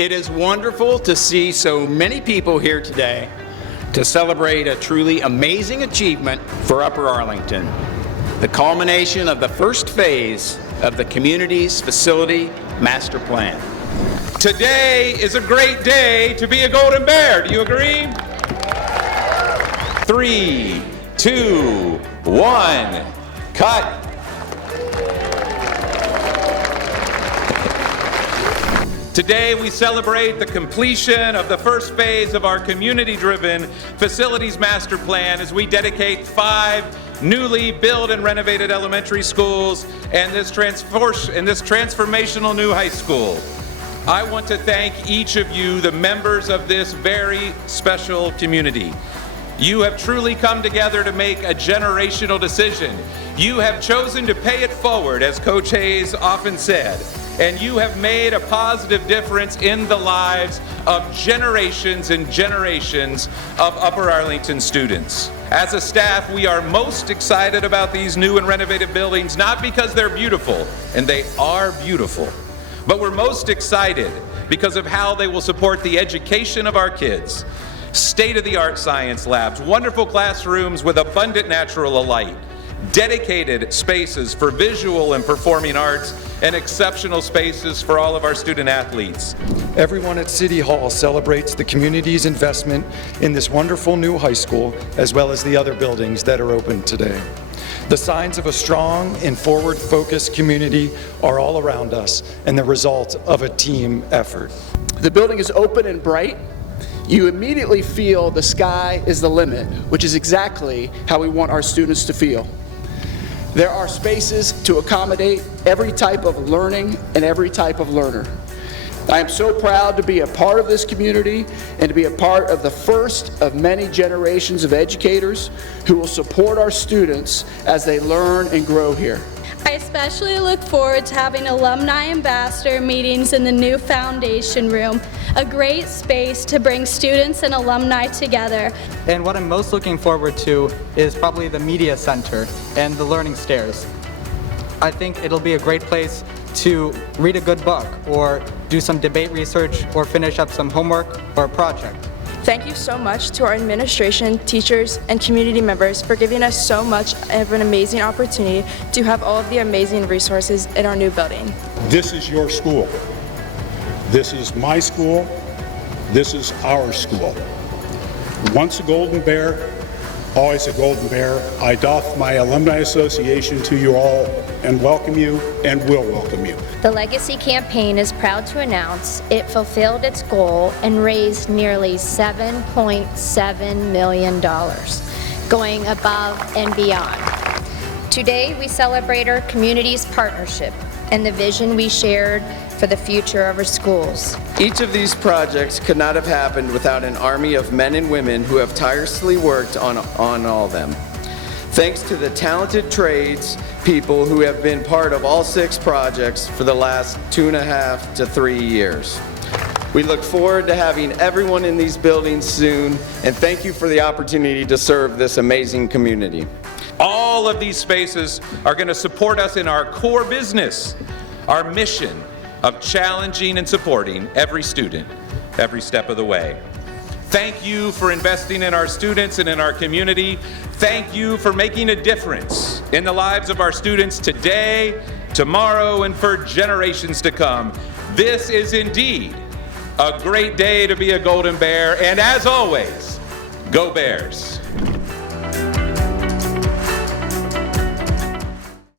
It is wonderful to see so many people here today to celebrate a truly amazing achievement for Upper Arlington, the culmination of the first phase of the community's facility master plan. Today is a great day to be a Golden Bear. Do you agree? 3, 2, 1, cut. Today we celebrate the completion of the first phase of our community-driven facilities master plan as we dedicate 5 newly built and renovated elementary schools and this transformational new high school. I want to thank each of you, the members of this very special community. You have truly come together to make a generational decision. You have chosen to pay it forward, as Coach Hayes often said, and you have made a positive difference in the lives of generations and generations of Upper Arlington students. As a staff, we are most excited about these new and renovated buildings, not because they're beautiful, and they are beautiful, but we're most excited because of how they will support the education of our kids. State-of-the-art science labs, wonderful classrooms with abundant natural light, dedicated spaces for visual and performing arts, and exceptional spaces for all of our student athletes. Everyone at City Hall celebrates the community's investment in this wonderful new high school, as well as the other buildings that are open today. The signs of a strong and forward-focused community are all around us and the result of a team effort. The building is open and bright. You immediately feel the sky is the limit, which is exactly how we want our students to feel. There are spaces to accommodate every type of learning and every type of learner. I am so proud to be a part of this community and to be a part of the first of many generations of educators who will support our students as they learn and grow here. I especially look forward to having alumni ambassador meetings in the new foundation room, a great space to bring students and alumni together. And what I'm most looking forward to is probably the media center and the learning stairs. I think it'll be a great place to read a good book or do some debate research or finish up some homework or a project. Thank you so much to our administration, teachers, and community members for giving us so much of an amazing opportunity to have all of the amazing resources in our new building. This is your school. This is my school. This is our school. Once a Golden Bear, always a Golden Bear. I doff my Alumni Association to you all and welcome you and will welcome you. The Legacy campaign is proud to announce it fulfilled its goal and raised nearly $7.7 million, going above and beyond. Today, we celebrate our community's partnership and the vision we shared for the future of our schools. Each of these projects could not have happened without an army of men and women who have tirelessly worked on all of them. Thanks to the talented trades people who have been part of all 6 projects for the last 2.5 to 3 years. We look forward to having everyone in these buildings soon, and thank you for the opportunity to serve this amazing community. All of these spaces are going to support us in our core business, our mission of challenging and supporting every student, every step of the way. Thank you for investing in our students and in our community. Thank you for making a difference in the lives of our students today, tomorrow, and for generations to come. This is indeed a great day to be a Golden Bear, and as always, go Bears.